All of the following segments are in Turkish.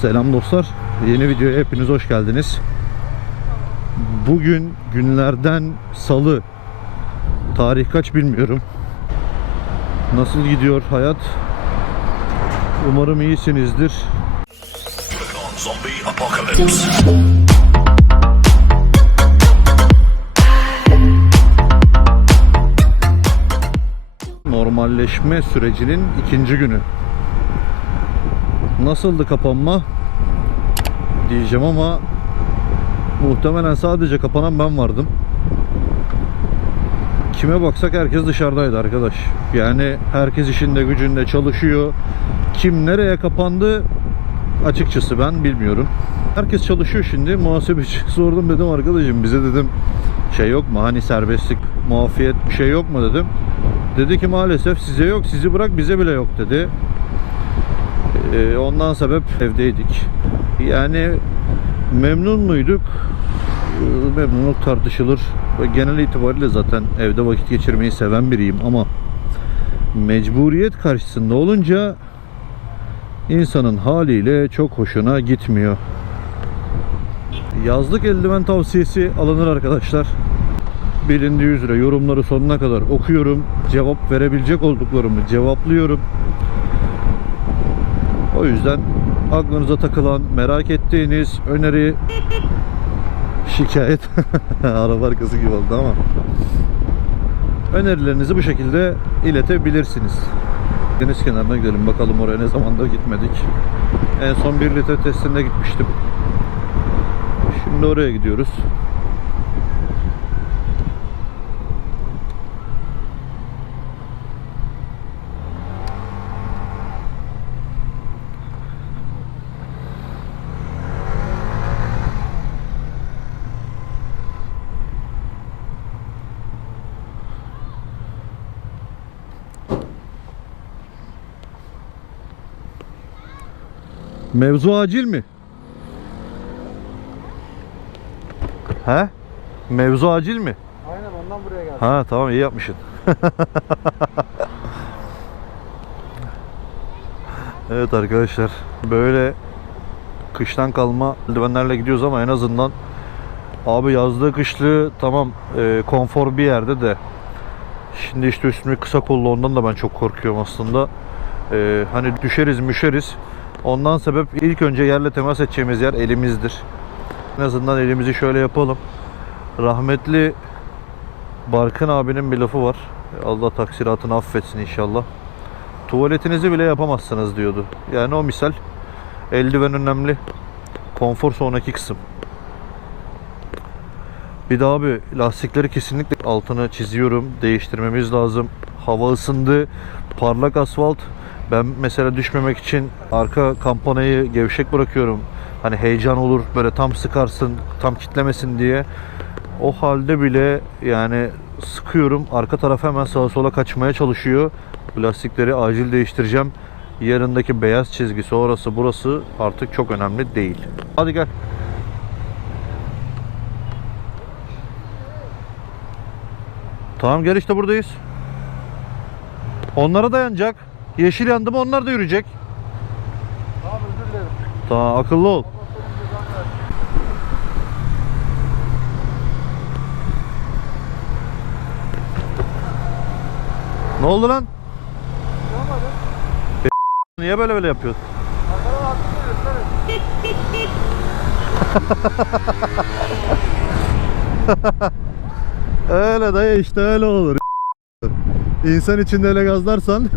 Selam dostlar. Yeni videoya hepiniz hoş geldiniz. Bugün günlerden salı. Tarih kaç bilmiyorum. Nasıl gidiyor hayat? Umarım iyisinizdir. Normalleşme sürecinin ikinci günü. Nasıldı kapanma? Diyeceğim ama muhtemelen sadece kapanan ben vardım. Kime baksak herkes dışarıdaydı arkadaş. Yani herkes işinde gücünde çalışıyor. Kim nereye kapandı açıkçası ben bilmiyorum. Herkes çalışıyor şimdi. Muhasebeci sordum dedim arkadaşım bize dedim şey yok mu hani serbestlik muafiyet bir şey yok mu dedim. Dedi ki maalesef size yok sizi bırak bize bile yok dedi. Ee, ondan sebep evdeydik. Yani memnun muyduk? Ee, Memnunluk tartışılır. Genel itibariyle zaten evde vakit geçirmeyi seven biriyim ama mecburiyet karşısında olunca insanın haliyle çok hoşuna gitmiyor. Yazlık eldiven tavsiyesi alınır arkadaşlar. Bilindiği üzere yorumları sonuna kadar okuyorum. Cevap verebilecek olduklarımı cevaplıyorum. O yüzden aklınıza takılan, merak ettiğiniz öneri, şikayet araba arkası gibi oldu ama önerilerinizi bu şekilde iletebilirsiniz. Deniz kenarına gidelim bakalım oraya ne zamandır gitmedik. En son 1 litre testinde gitmiştim. Şimdi oraya gidiyoruz. Mevzu acil mi? He? Mevzu acil mi? Aynen ondan buraya geldim. Ha tamam iyi yapmışsın. evet arkadaşlar böyle kıştan kalma eldivenlerle gidiyoruz ama en azından abi yazlığı kışlığı tamam e, konfor bir yerde de şimdi işte üstüme kısa kollu ondan da ben çok korkuyorum aslında. E, hani düşeriz müşeriz. Ondan sebep ilk önce yerle temas edeceğimiz yer elimizdir. En azından elimizi şöyle yapalım. Rahmetli Barkın abinin bir lafı var. Allah taksiratını affetsin inşallah. Tuvaletinizi bile yapamazsınız diyordu. Yani o misal eldiven önemli. Konfor sonraki kısım. Bir daha abi lastikleri kesinlikle altını çiziyorum. Değiştirmemiz lazım. Hava ısındı. Parlak asfalt. Ben mesela düşmemek için arka kampanayı gevşek bırakıyorum. Hani heyecan olur böyle tam sıkarsın tam kitlemesin diye. O halde bile yani sıkıyorum. Arka taraf hemen sağa sola kaçmaya çalışıyor. Lastikleri acil değiştireceğim. Yarındaki beyaz çizgisi orası burası artık çok önemli değil. Hadi gel. Tamam gel işte buradayız. Onlara dayanacak. Yeşil yandı mı onlar da yürüyecek. Tamam özür dilerim. Tamam akıllı ol. Ne oldu lan? Niye böyle böyle yapıyorsun? Öyle dayı işte öyle olur. İnsan içinde öyle gazlarsan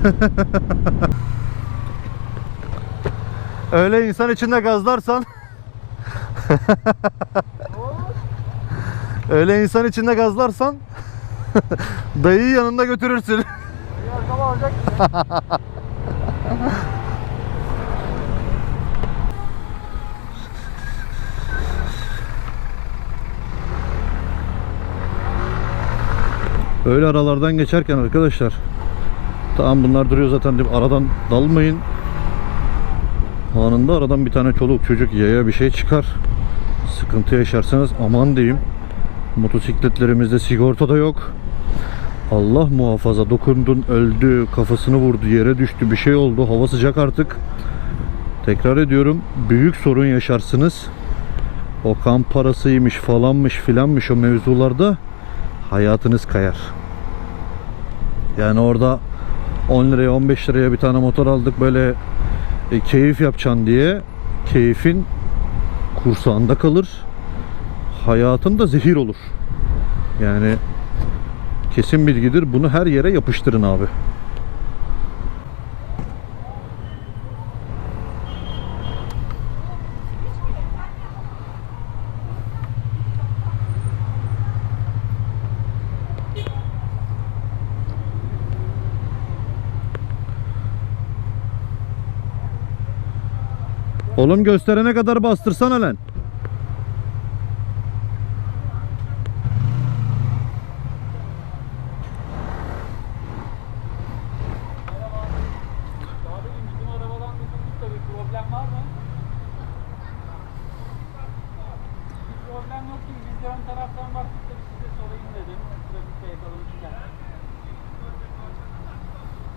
Öyle insan içinde gazlarsan Öyle insan içinde gazlarsan Dayıyı yanında götürürsün? Öyle aralardan geçerken arkadaşlar Tamam bunlar duruyor zaten deyip aradan dalmayın. Anında aradan bir tane çoluk çocuk yaya bir şey çıkar. Sıkıntı yaşarsanız aman diyeyim. Motosikletlerimizde sigorta da yok. Allah muhafaza dokundun öldü kafasını vurdu yere düştü bir şey oldu hava sıcak artık. Tekrar ediyorum büyük sorun yaşarsınız. O kamp parasıymış falanmış filanmış o mevzularda hayatınız kayar. Yani orada 10 liraya 15 liraya bir tane motor aldık böyle e, keyif yapacaksın diye keyfin kursağında kalır. Hayatın da zehir olur. Yani kesin bilgidir. Bunu her yere yapıştırın abi. Oğlum gösterene kadar bastırsana lan. Abicim bizim arabadan düşündük de bir problem var mı? Bir problem yok ki biz de ön taraftan baktık da bir size sorayım dedim. Trafikte yakalamışken.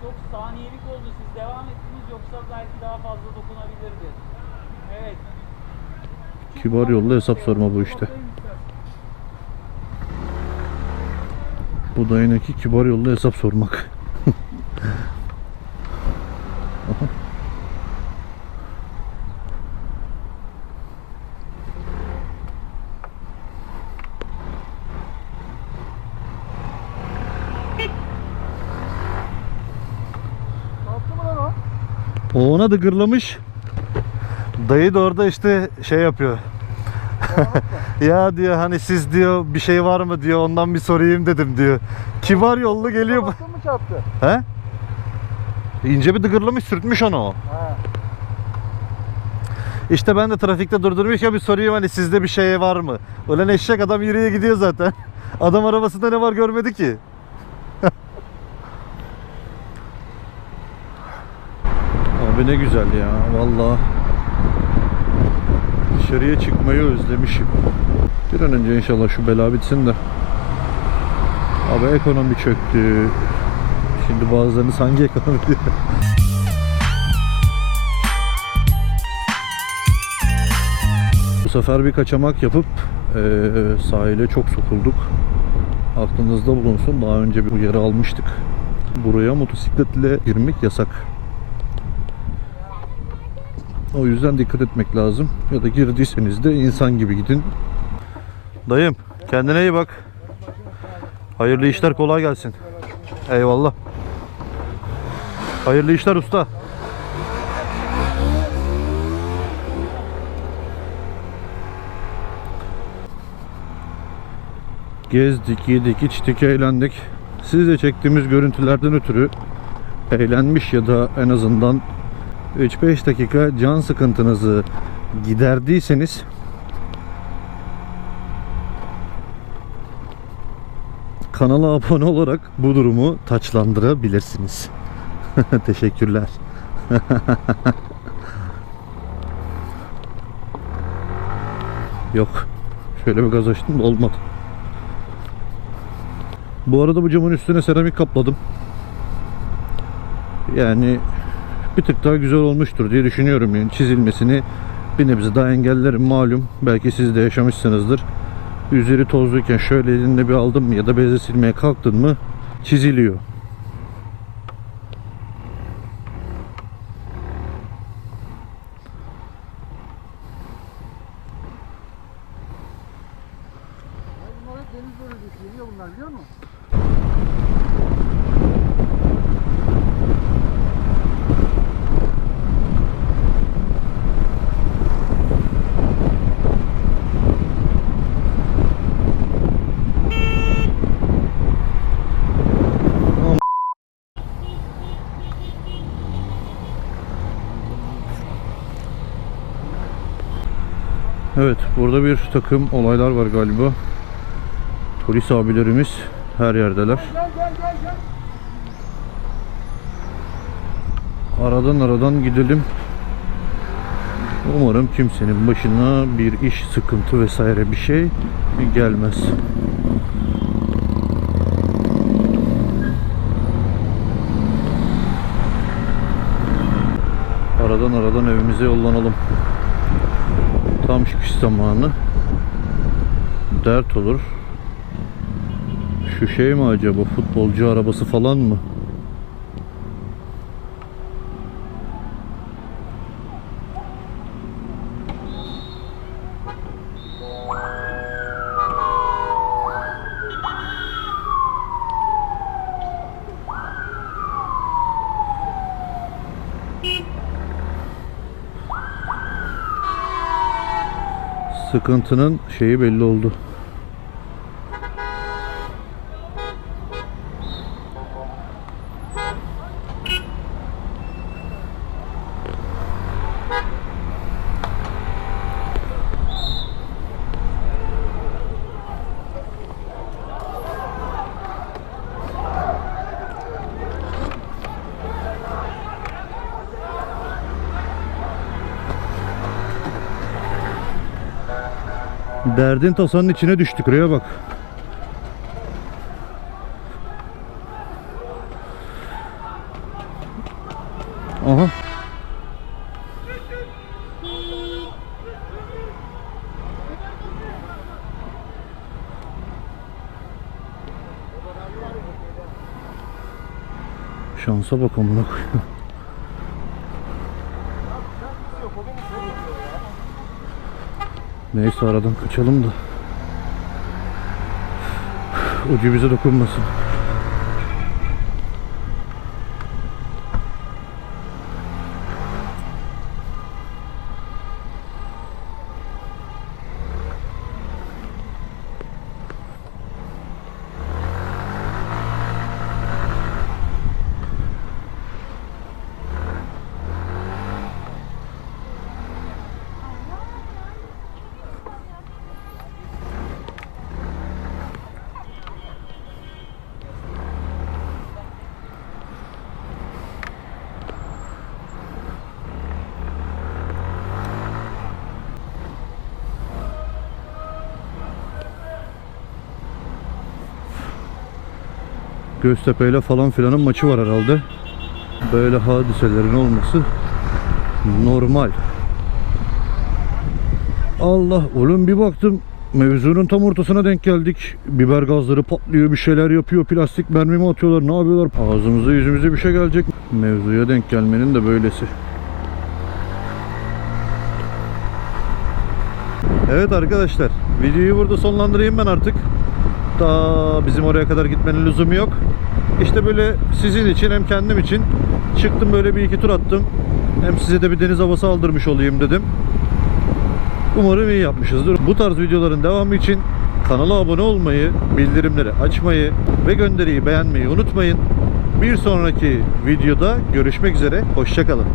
Çok saniyelik oldu siz devam ettiniz yoksa belki daha fazla dokunabilirdi. Kibar yolla hesap sorma bu işte. Bu da yine ki kibar yolla hesap sormak. Aha. Kalktı mı lan o? O ona da gırlamış. Dayı da orada işte şey yapıyor. ya diyor hani siz diyor bir şey var mı diyor ondan bir sorayım dedim diyor. Kibar yollu geliyor. Baktın mı çarptı? He? İnce bir dıgırlamış sürtmüş onu o. İşte ben de trafikte durdurmuş ya bir sorayım hani sizde bir şey var mı? Ulan eşek adam yürüye gidiyor zaten. Adam arabasında ne var görmedi ki. Abi ne güzel ya vallahi. Dışarıya çıkmayı özlemişim. Bir an önce inşallah şu bela bitsin de. Abi ekonomi çöktü. Şimdi bazılarınız hangi ekonomi diyor. Bu sefer bir kaçamak yapıp eee, sahile çok sokulduk. Aklınızda bulunsun. Daha önce bir uyarı almıştık. Buraya motosikletle girmek yasak. O yüzden dikkat etmek lazım. Ya da girdiyseniz de insan gibi gidin. Dayım kendine iyi bak. Hayırlı işler kolay gelsin. Eyvallah. Hayırlı işler usta. Gezdik, yedik, içtik, eğlendik. Siz de çektiğimiz görüntülerden ötürü eğlenmiş ya da en azından 3-5 dakika can sıkıntınızı giderdiyseniz kanala abone olarak bu durumu taçlandırabilirsiniz. Teşekkürler. Yok. Şöyle bir gaz açtım da olmadı. Bu arada bu camın üstüne seramik kapladım. Yani bir tık daha güzel olmuştur diye düşünüyorum yani çizilmesini. Bir nebze daha engellerim. Malum belki siz de yaşamışsınızdır. Üzeri tozluyken şöyle elinde bir aldın mı ya da bezle silmeye kalktın mı çiziliyor. deniz böyle düşüyor bunlar biliyor musun? Evet burada bir takım olaylar var galiba polis abilerimiz her yerdeler aradan aradan gidelim Umarım kimsenin başına bir iş sıkıntı vesaire bir şey gelmez. Aradan aradan evimize yollanalım. Tam çıkış zamanı. Dert olur. Şu şey mi acaba futbolcu arabası falan mı? Sıkıntının şeyi belli oldu. Derdin tasanın içine düştük. Buraya bak. Aha. Şansa bak amına koyayım. Neyse aradan kaçalım da. Ucu bize dokunmasın. Göztepe ile falan filanın maçı var herhalde. Böyle hadiselerin olması normal. Allah oğlum bir baktım mevzunun tam ortasına denk geldik. Biber gazları patlıyor, bir şeyler yapıyor, plastik mermi mi atıyorlar, ne yapıyorlar? Ağzımıza yüzümüze bir şey gelecek. Mevzuya denk gelmenin de böylesi. Evet arkadaşlar, videoyu burada sonlandırayım ben artık. Daha bizim oraya kadar gitmenin lüzumu yok. İşte böyle sizin için hem kendim için çıktım böyle bir iki tur attım. Hem size de bir deniz havası aldırmış olayım dedim. Umarım iyi yapmışızdır. Bu tarz videoların devamı için kanala abone olmayı, bildirimleri açmayı ve gönderiyi beğenmeyi unutmayın. Bir sonraki videoda görüşmek üzere. Hoşçakalın.